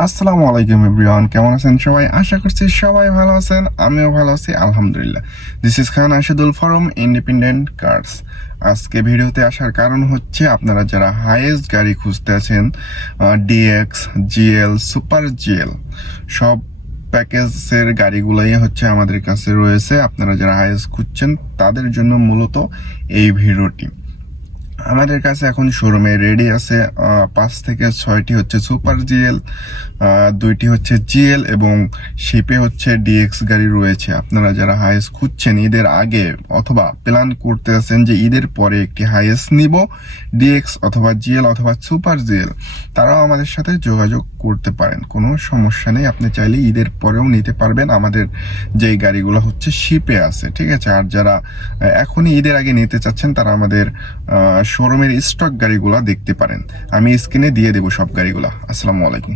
আসসালামু আলাইকুম এভরিওয়ান, কেমন আছেন সবাই? আশা করছি সবাই ভালো আছেন, আমিও ভালো আছি আলহামদুলিল্লাহ। This is Khan Ashadul from independent cars. আজকে ভিডিওতে আসার কারণ হচ্ছে আপনারা যারা হাইয়েস্ট গাড়ি খুঁজতে আছেন, ডিএক্স, জিএল, সুপার জিএল সব প্যাকেজের গাড়িগুলোই হচ্ছে আমাদের কাছে রয়েছে। আপনারা যারা হাইয়েস্ট খুঁজছেন তাদের জন্য মূলত এই ভিডিওটি। আমাদের কাছে এখন শোরুমে রেডি আছে 5 থেকে 6টি হচ্ছে সুপার জিএল, 2টি হচ্ছে জিএল এবং শিপে হচ্ছে ডিএক্স গাড়ি রয়েছে। আপনারা যারা হাইয়েস্ট খুঁজছেন ঈদের আগে অথবা প্ল্যান করতে আছেন যে ঈদের পরে একটি হাইয়েস্ট নিব, ডিএক্স অথবা জিএল অথবা সুপার জিএল, তারাও আমাদের সাথে যোগাযোগ করতে পারেন, কোনো সমস্যা নেই। আপনি চাইলে ঈদের পরেও নিতে পারবেন। আমাদের যেই গাড়িগুলো হচ্ছে শিপে আছে, ঠিক আছে। আর যারা এখনই ঈদের আগে নিতে চাচ্ছেন তারা আমাদের শোরুমের স্টক গাড়িগুলা দেখতে পারেন। আমি স্ক্রিনে দিয়ে দেবো সব গাড়িগুলা। আসসালামু আলাইকুম।